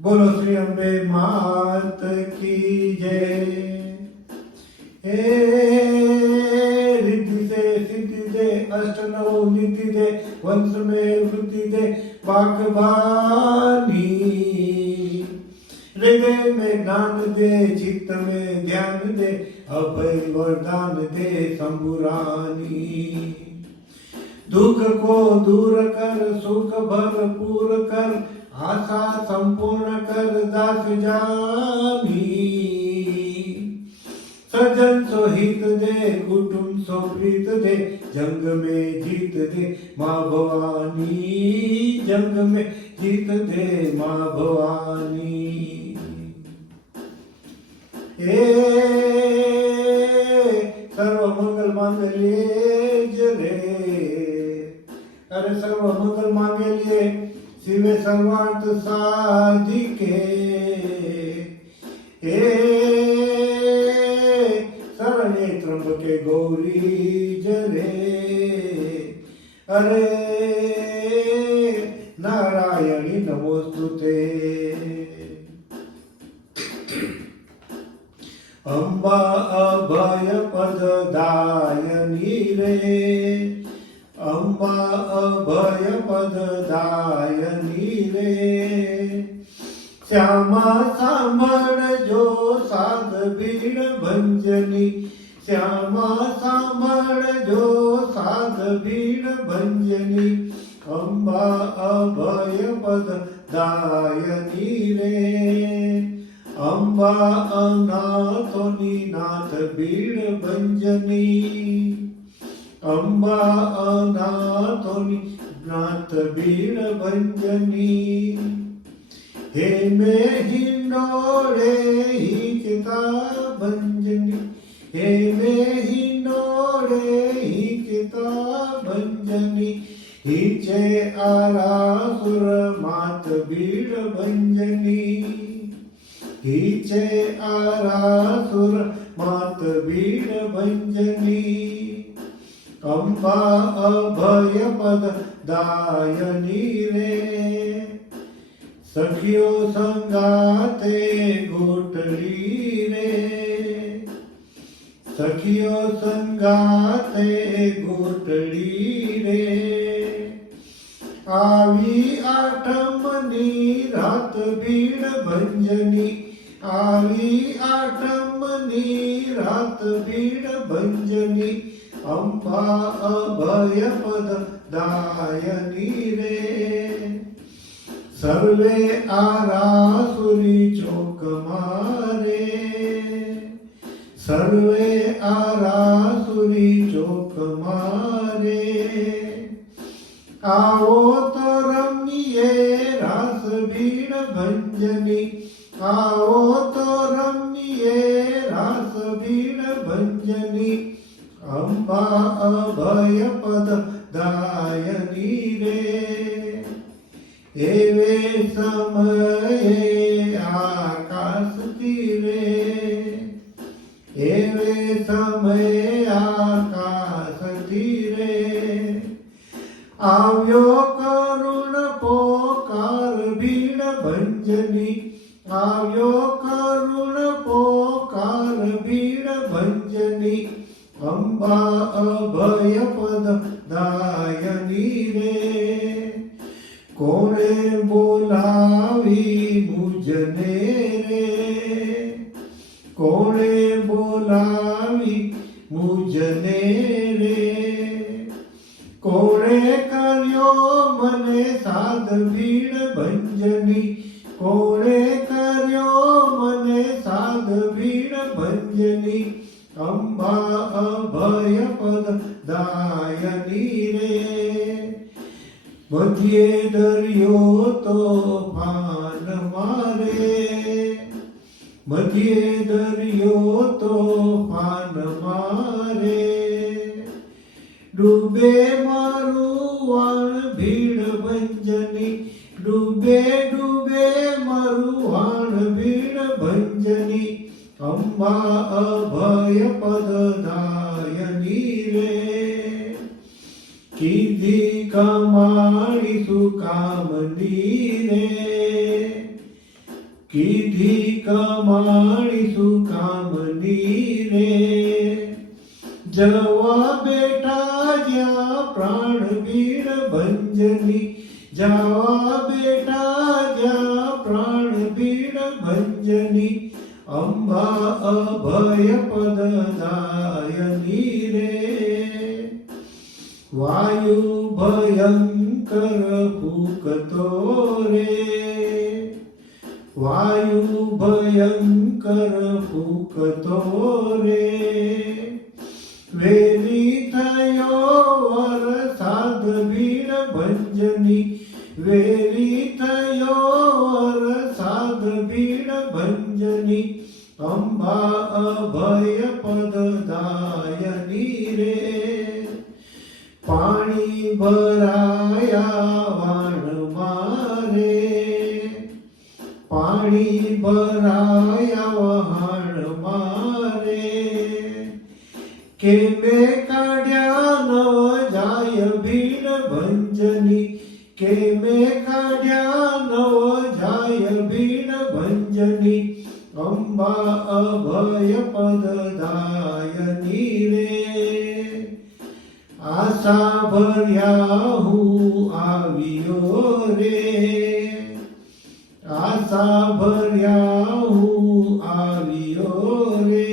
बोलो श्री अम्बे मात की जय। हे रिद्धि दे सिद्धि दे अष्ट नौ निधि दे वंश में वृद्धि दे बागबानी। हृदय में ज्ञान दे चित्त में ध्यान दे अभय वरदान दे शंभुरानी। दुख को दूर कर सुख भरपूर कर आशा संपूर्ण कर दास जानी। सजन सो हित दे कुटुंब सो प्रीत दे जंग में जीत दे माँ भवानी। जंग में जीत दे माँ भवानी। हे सर्व मंगल मांगल्ये जय। अरे सर्व मंगल मांगल्ये शिवे सर्वार्थ साधिके। हे शरण्ये त्र्यंबके गौरी जय। अरे नारायणी नमोस्तुते। अम्बा अभय पददायनी रे। अम्बा अभय पददायनी रे। श्यामा सांभळजो साध बीड भंजनी। श्यामा सांभळजो साध बीड भंजनी। अम्बा अभय पददायनी रे। अम्बा अनाथोनी नाथ बीड भंजनी। अम्बा अनाथोनी नाथ बीड भंजनी। हे में हिंडोळे हिचिता भंजनी। हे में हिंडोळे हिचिता भंजनी। हिचे आरासुर मात बीड भंजनी। हिचे आरासुर मात बीड भंजनी। अम्बा अभय पददायनी रे। सखियो संगाते घोटली रे। सखियो संगाते घोटली रे। आवी आठमनी रात बीड भंजनी। आवी आठमनी रात बीड भंजनी। अम्बा अभय पददायनी रे। सर्वे आरासुरी चौक मारे। सर्वे आरासुरी चौक मारे। आओ तो रमिए रास बीड भंजनी। आओ तो रमिए रास बीड भंजनी। अम्बा अभय पददायनी रे। एवे समये आकाश तीरे। एवे समये आकाश तीरे। આવ્યો કરુણ પોકાર બીડ ભંજની। આવ્યો કરુણ પોકાર બીડ ભંજની। અંબા અભય પદદાયની રે। કોણે બોલાવી મુજને રે। કોણે બોલાવી મુજને રે। કોણે કર્યો મને સાધ બીડ ભંજની। કોણે કર્યો મને સાધ બીડ ભંજની। અંબા અભય પદદાયની રે। મધ્યે દરિયો તોફાન મારે। મધ્યે દરિયો તોફાન મારે। ડૂબે મારું વાણ ભીડ ભંજની। ડૂબે ડૂબે મારું વાણ ભીડ ભંજની। અંબા અભય પદદાયની રે। કીધી કમાણી સુકામની રે। કીધી કમાણી શું કામની રે, જવા બેટા જ્યાં પ્રાણ વીર ભંજની, જવા બેટા જ્યાં પ્રાણ વીર ભંજની, અંબા અભય પદદાયની રે. વાયુ ભયંકર ફૂંકતો રે, વાયુ ભયંકર ફૂંકતો રે, વેલી થયો વરસાદ વીર ભંજની, વેલી થયો વરસાદ વીર ભંજની, અંબા અભય પદદાયની રે. પાણી ભરાયા વાણ મારે, પાણી ભરાયા વહાણ મારે, કે મેં કાઢ્યા નવ જાય ભીડ ભંજની, કે મેં કાઢ્યા નવ જાય ભીડ ભંજની, અંબા અભય પદદાયની રે. આશા ભર્યા હું આવ્યો રે, આશા ભર્યા હું આવ્યો રે,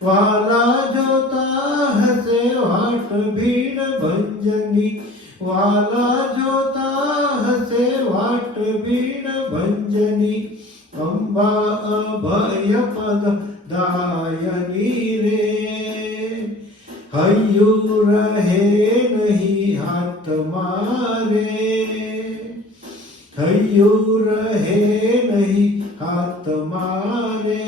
વાલા જોતા હસે વાટ ભીડ ભંજની, વાલા જોતા હસે વાટ ભીડ ભંજની, અંબા અભય પદદાયની રે. હૈયું રહે નહીં હાથ મારે, હૈયું રહે નહીં હાથ મારે,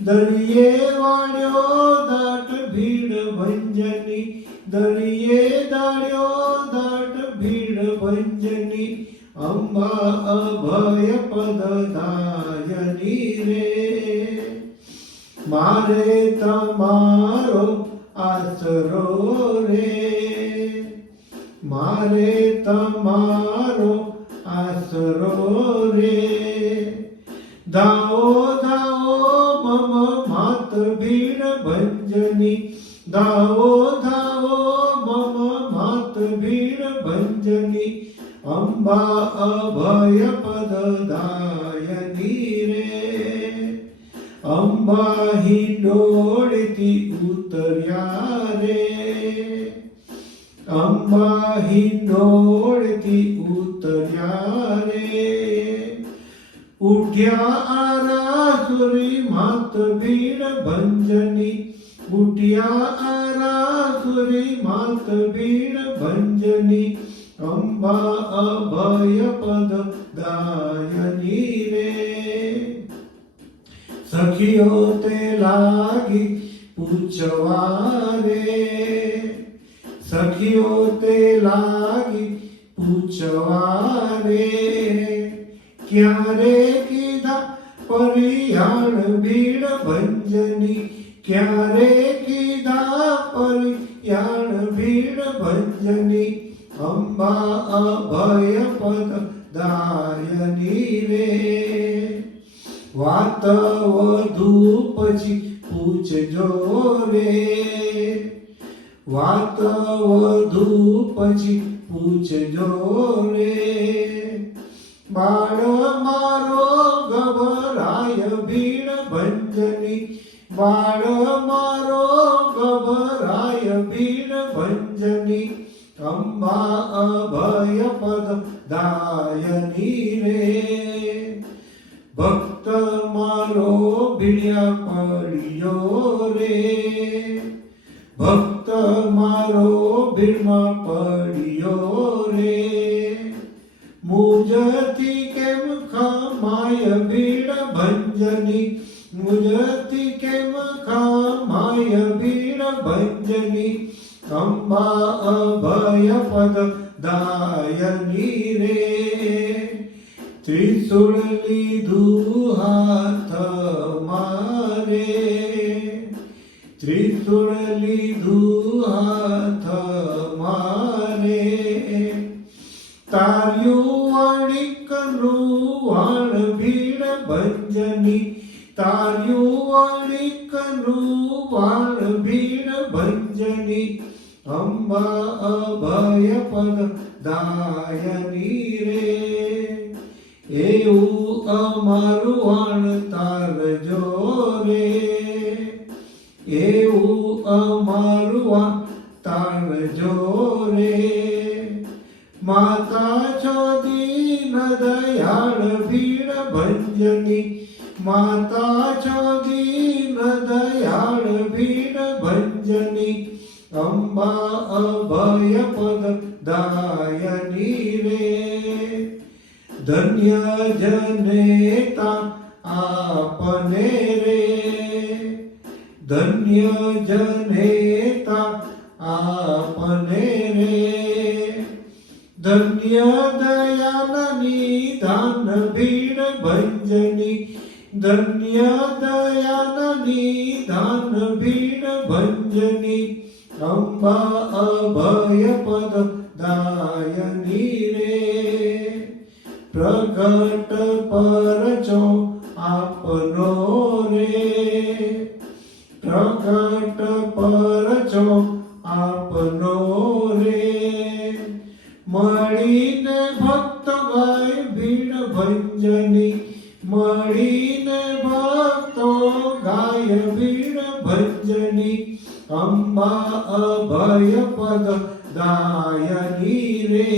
દરિયે વાળ્યો દાટ ભીડ ભંજની, દરિયે દાળ્યો દાટ ભીડ ભંજની, અંબા અભય પદદાયની રે. મારે તમારો આસરો રે, મારે તમારો આસરો રે, દાઓ દાઓ મમ માત ભીડ ભંજની, દાઓ દાઓ મમ માત ભીડ ભંજની, અંબા અભય પદદાયની રે. અંબા હિંડોળેથી ઉતર્યા રે, અંબા હિંડોળેથી ઉતર્યા રે, ઉઠ્યા આરાસુરી માત ભીડ ભંજની, ઉઠ્યા આરાસુરી માત ભીડ ભંજની, અંબા અભય પદદાયની રે. સખીઓ તે લાગી પૂછવા રે, સખીઓ તે લાગી પૂછવા રે, ક્યારે કીધા પરિયાણ ભીડ ભંજની, ક્યારે કીધા પરિયાણ ભીડ ભંજની, અંબા અભય પદદાયની રે. વાત વધુ પછી પૂછજો રે, વાત વધુ પછી પૂછજો રે, બાળ મારો ગભરાય ભીડ ભંજની, બાળ મારો ગભરાય ભીડ ભંજની, અંબા અભય પદદાયની રે. ભક્ત મારો ભીડ્યા પડ્યો રે, ભક્ત મારો ભીડમાં પડ્યો રે, મુજથી કેમ ખમાય ભીડ ભંજની, મુજથી કેમ ખમાય ભીડ ભંજની, અંબા અભય પદદાયની રે. ત્રિશુળ લીધું હાથમાં રે, ત્રિશુળ લીધું હાથમાં રે, તાર્યું વળી વણિકનું વાણ ભીડ ભંજની તાર્યું વણિકનું વાણ ભીડ ભંજની અંબા અભય પદ દાયની રે એવું અમારું વાણ તારજો રે એવું અમારું વાણ તારજો રે માતા છો દીન દયાળ ભીડ ભંજની માતા છો દીન દયાળ ભીડ ભંજની અંબા અભય પદ દાયની રે ધન્ય જનેતા આપને રે ધન્ય જનેતા આપને રે ધન્ય દયાલની દાન ભીડ ભંજની ધન્ય દયાલની દાન ભીડ ભંજની અંબા અભય પદ દાયની રે પ્રગટ પરચો આપનો રે પ્રગટ પરચો આપનો રે મળીને ભક્ત ગાય ભીડ ભંજની મળીને ભક્તો ગાય ભીડ ભંજની અંબા અભય પદ દાયની રે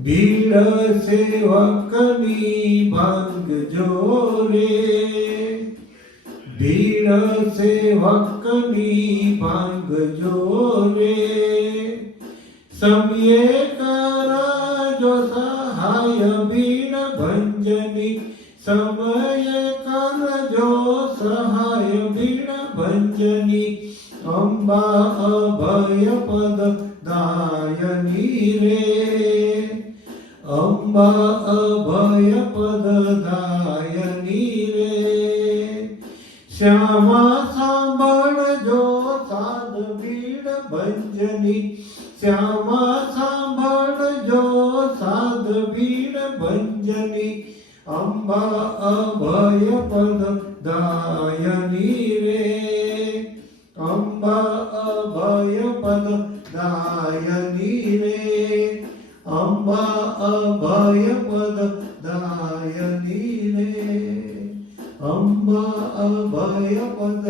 ભીડ સેવકની ભાંગજો રે ભીડ સેવકની ભાંગજો રે સમયે કરજો સહાય ભીડ ભંજની સમયે કરજો સહાય ભીડ ભંજની અંબા અભય પદ દાયની રે અંબા અભય પદ દાયની રે શ્યામા સાંભળજો સાદ ભીડ ભંજની શ્યામા સાંભળજો સાદ ભીડ ભંજની અંબા અભય પદ દાયની રે અંબા અભય પદ દાયની રે અંબા અભય પદ દાયની રે અંબા અભય પદ